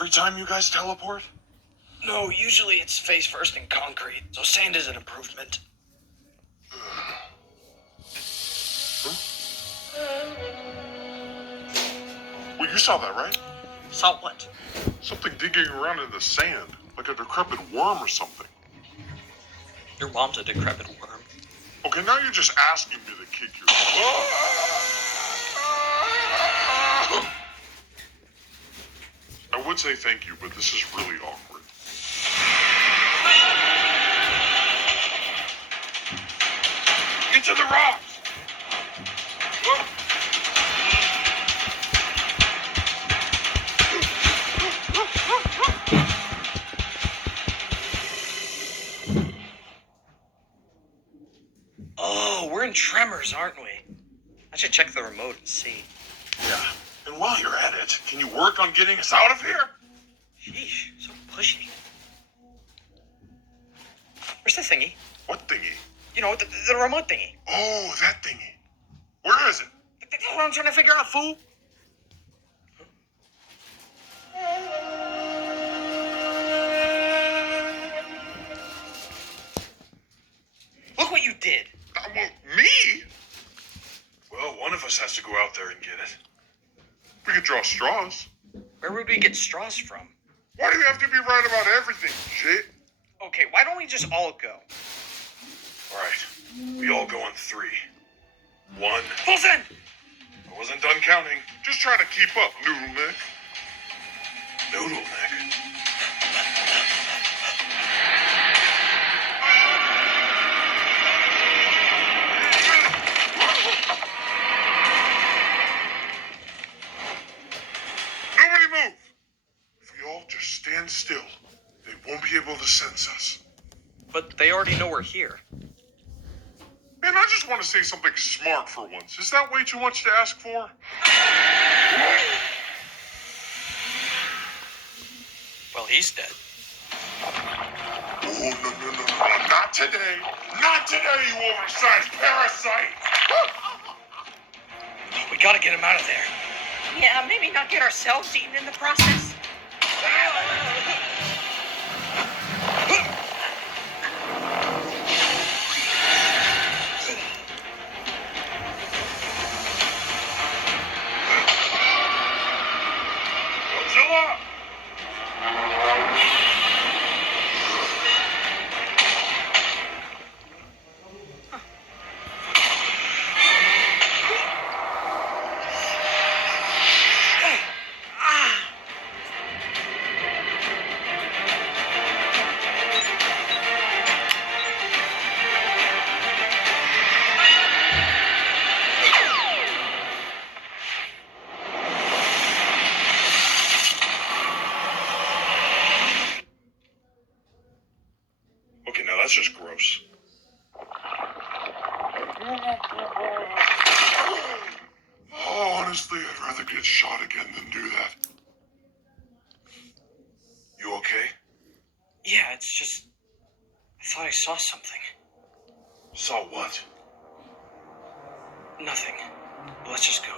every time you guys teleport? No, usually it's face first in concrete, so sand is an improvement. Well, you saw that, right? Saw what? Something digging around in the sand, like a decrepit worm or something. Your mom's a decrepit worm. Okay, now you're just asking me to kick your... I would say thank you, but this is really awkward. Get to the rocks! Oh, we're in Tremors, aren't we? I should check the remote and see. Yeah, and while you're at it, can you work on getting us out of here? Sheesh, so pushy. Where's the thingy? What thingy? You know, the remote thingy. Oh, that thingy. Where is it? That's what I'm trying to figure out, fool. Look what you did. Well, me? Well, one of us has to go out there and get it. We could draw straws. Where would we get straws from? Why do you have to be right about everything, shit? Okay, why don't we just all go? All right, we all go on 3. 1. Full send! I wasn't done counting. Just trying to keep up, Noodle Neck. Noodle Neck? Nobody move! If we all just stand still, they won't be able to sense us. But they already know we're here. Man, I just want to say something smart for once. Is that way too much to ask for? Well, he's dead. Oh, no. Not today. Not today, you oversized parasite. We gotta get him out of there. Yeah, maybe not get ourselves eaten in the process. Godzilla! Okay, now that's just gross. Oh, honestly, I'd rather get shot again than do that. You okay? Yeah, it's just... I thought I saw something. Saw what? Nothing. Let's just go.